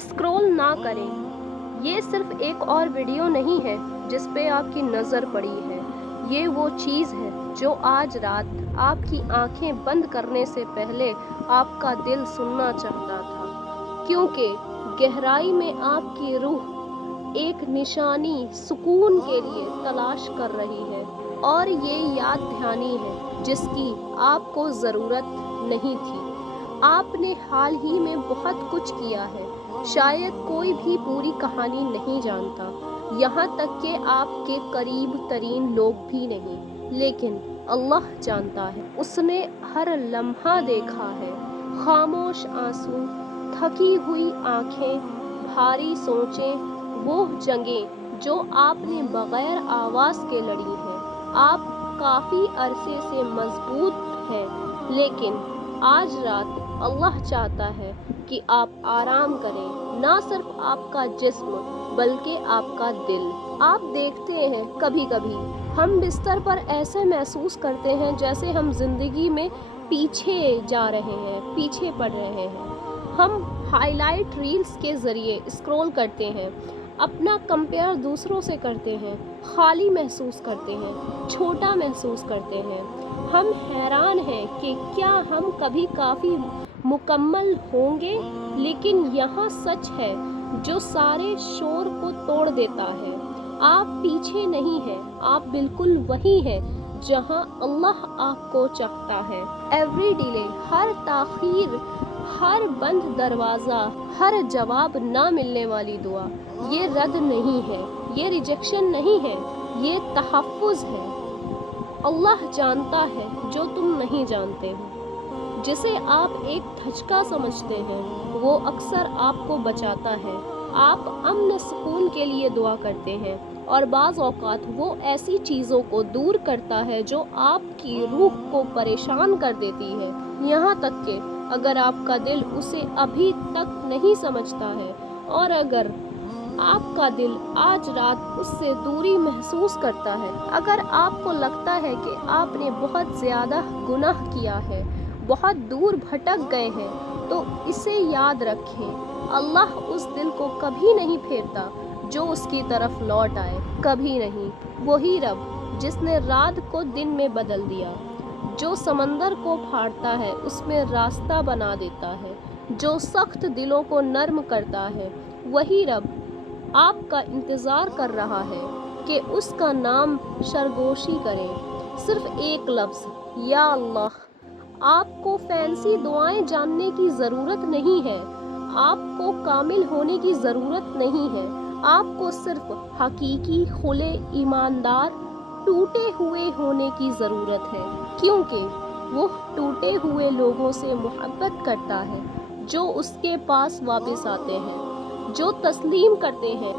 Scroll ना करें। ये सिर्फ एक और वीडियो नहीं है जिस पे आपकी नज़र पड़ी है, ये वो चीज़ है जो आज रात आपकी आंखें बंद करने से पहले आपका दिल सुनना चाहता था, क्योंकि गहराई में आपकी रूह एक निशानी सुकून के लिए तलाश कर रही है, और ये याद दहानी है जिसकी आपको ज़रूरत नहीं थी। आपने हाल ही में बहुत कुछ किया है, शायद कोई भी पूरी कहानी नहीं जानता, यहाँ तक कि आपके करीब तरीन लोग भी नहीं, लेकिन अल्लाह जानता है। उसने हर लम्हा देखा है, खामोश आंसू, थकी हुई आंखें, भारी सोचें, वो जंगें जो आपने बगैर आवाज़ के लड़ी हैं। आप काफ़ी अरसे से मजबूत हैं, लेकिन आज रात अल्लाह चाहता है कि आप आराम करें, ना सिर्फ आपका जिस्म बल्कि आपका दिल। आप देखते हैं कभी कभी हम बिस्तर पर ऐसे महसूस करते हैं जैसे हम ज़िंदगी में पीछे जा रहे हैं, पीछे पड़ रहे हैं। हम हाईलाइट रील्स के ज़रिए स्क्रॉल करते हैं, अपना कंपेयर दूसरों से करते हैं, खाली महसूस करते हैं, छोटा महसूस करते हैं। हम हैरान हैं कि क्या हम कभी काफ़ी मुकम्मल होंगे, लेकिन यहाँ सच है जो सारे शोर को तोड़ देता है। आप पीछे नहीं हैं, आप बिल्कुल वही हैं जहाँ अल्लाह आपको चाहता है। एवरी डिले, हर ताख़ीर, हर बंद दरवाज़ा, हर जवाब ना मिलने वाली दुआ, ये रद्द नहीं है, ये रिजेक्शन नहीं है, ये तहफ़्फ़ुज़ है। अल्लाह जानता है जो तुम नहीं जानते हो। जिसे आप एक धचका समझते हैं वो अक्सर आपको बचाता है। आप अमन सुकून के लिए दुआ करते हैं, और बाज़ औक़ात वो ऐसी चीज़ों को दूर करता है जो आपकी रूह को परेशान कर देती है, यहाँ तक कि अगर आपका दिल उसे अभी तक नहीं समझता है, और अगर आपका दिल आज रात उससे दूरी महसूस करता है, अगर आपको लगता है कि आपने बहुत ज़्यादा गुनाह किया है, बहुत दूर भटक गए हैं, तो इसे याद रखें, अल्लाह उस दिल को कभी नहीं फेरता जो उसकी तरफ लौट आए, कभी नहीं। वही रब जिसने रात को दिन में बदल दिया, जो समंदर को फाड़ता है उसमें रास्ता बना देता है, जो सख्त दिलों को नर्म करता है, वही रब आपका इंतज़ार कर रहा है कि उसका नाम सरगोशी करें। सिर्फ एक लफ्ज़, या अल्लाह। आपको फैंसी दुआएं जानने की ज़रूरत नहीं है, आपको कामिल होने की ज़रूरत नहीं है, आपको सिर्फ हकीकी, खुले, ईमानदार, टूटे हुए होने की ज़रूरत है, क्योंकि वो टूटे हुए लोगों से मोहब्बत करता है जो उसके पास वापस आते हैं, जो तस्लीम करते हैं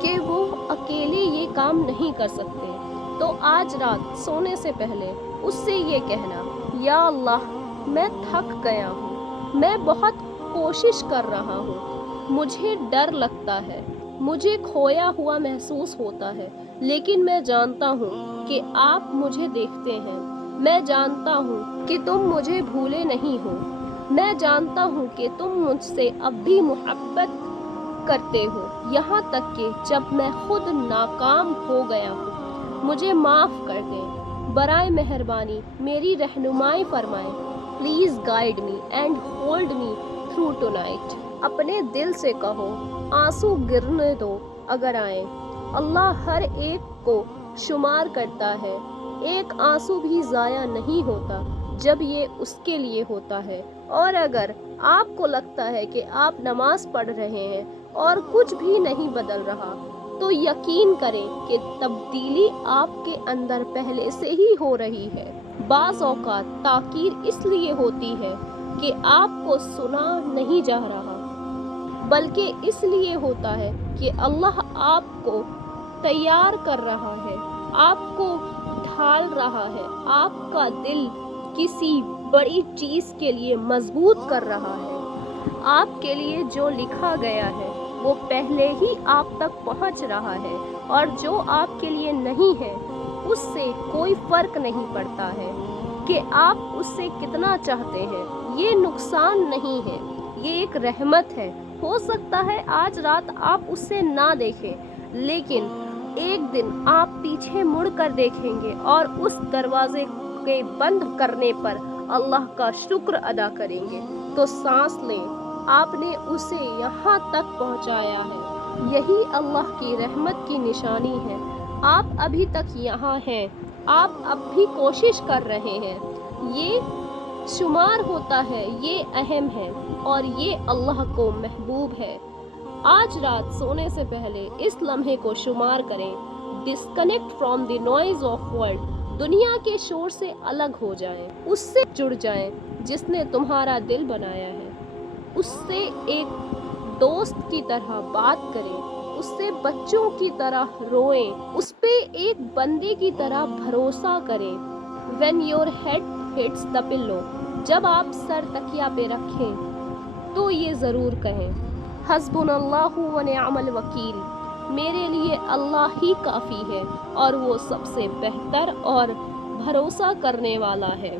कि वो अकेले ये काम नहीं कर सकते। तो आज रात सोने से पहले उससे ये कहना, या अल्लाह, मैं थक गया हूँ, मैं बहुत कोशिश कर रहा हूँ, मुझे डर लगता है, मुझे खोया हुआ महसूस होता है, लेकिन मैं जानता हूँ कि आप मुझे देखते हैं, मैं जानता हूँ कि तुम मुझे भूले नहीं हो, मैं जानता हूँ कि तुम मुझसे अब भी मोहब्बत करते हो, यहाँ तक कि जब मैं खुद नाकाम हो गया हूँ। मुझे माफ़ कर दें, बराए मेहरबानी मेरी रहनुमाई फरमाएं। Please guide me and hold me through tonight. अपने दिल से कहो, आंसू गिरने दो अगर आए, अल्लाह हर एक को शुमार करता है, एक आंसू भी ज़ाया नहीं होता जब ये उसके लिए होता है। और अगर आपको लगता है कि आप नमाज पढ़ रहे हैं और कुछ भी नहीं बदल रहा, तो यकीन करें कि तब्दीली आपके अंदर पहले से ही हो रही है। बाज़ औक़ात ताक़ीर इसलिए होती है कि आपको सुना नहीं जा रहा, बल्कि इसलिए होता है कि अल्लाह आपको तैयार कर रहा है, आपको ढाल रहा है, आपका दिल किसी बड़ी चीज़ के लिए मजबूत कर रहा है। आपके लिए जो लिखा गया है वो पहले ही आप तक पहुंच रहा है, और जो आपके लिए नहीं है उससे कोई फ़र्क नहीं पड़ता है कि आप उससे कितना चाहते हैं। ये नुकसान नहीं है, ये एक रहमत है। ہو سکتا ہے آج رات آپ اسے نہ دیکھیں، لیکن ایک دن آپ پیچھے مڑ کر دیکھیں گے اور اس دروازے کے بند کرنے پر اللہ کا شکر ادا کریں گے۔ تو سانس لیں، آپ نے اسے یہاں تک پہنچایا ہے، یہی اللہ کی رحمت کی نشانی ہے۔ آپ ابھی تک یہاں ہیں، آپ اب بھی کوشش کر رہے ہیں، یہ شمار ہوتا ہے، یہ اہم ہے اور یہ اللہ کو محبوب ہے۔ آج رات سونے سے پہلے اس لمحے کو شمار کریں، disconnect from the noise of world, دنیا کے شور سے الگ ہو جائیں، اس سے جڑ جائیں جس نے تمہارا دل بنایا ہے، اس سے ایک دوست کی طرح بات کریں، اس سے بچوں کی طرح روئیں، اس پہ ایک بندے کی طرح بھروسہ کریں۔ When your head hits the pillow، جب آپ سر تکیا پہ رکھیں تو یہ ضرور کہیں، حسبنا اللہ و نعم الوکیل، میرے لیے اللہ ہی کافی ہے اور وہ سب سے بہتر اور بھروسہ کرنے والا ہے۔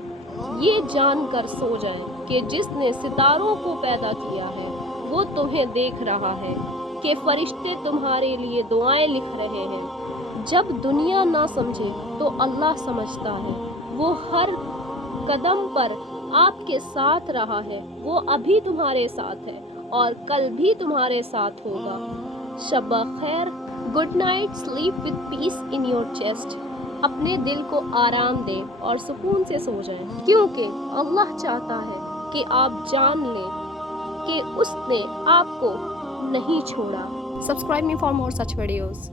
یہ جان کر سو جائیں کہ جس نے ستاروں کو پیدا کیا ہے وہ تمہیں دیکھ رہا ہے، کہ فرشتے تمہارے لیے دعائیں لکھ رہے ہیں۔ جب دنیا نہ سمجھے تو اللہ سمجھتا ہے، وہ ہر قدم پر آپ کے ساتھ رہا ہے، وہ ابھی تمہارے ساتھ ہے اور کل بھی تمہارے ساتھ ہوگا۔ شب خیر، good night, sleep with peace in your chest. اپنے دل کو آرام دیں اور سکون سے سو جائیں، کیونکہ اللہ چاہتا ہے کہ آپ جان لیں کہ اس نے آپ کو نہیں چھوڑا۔ Subscribe me for more such videos.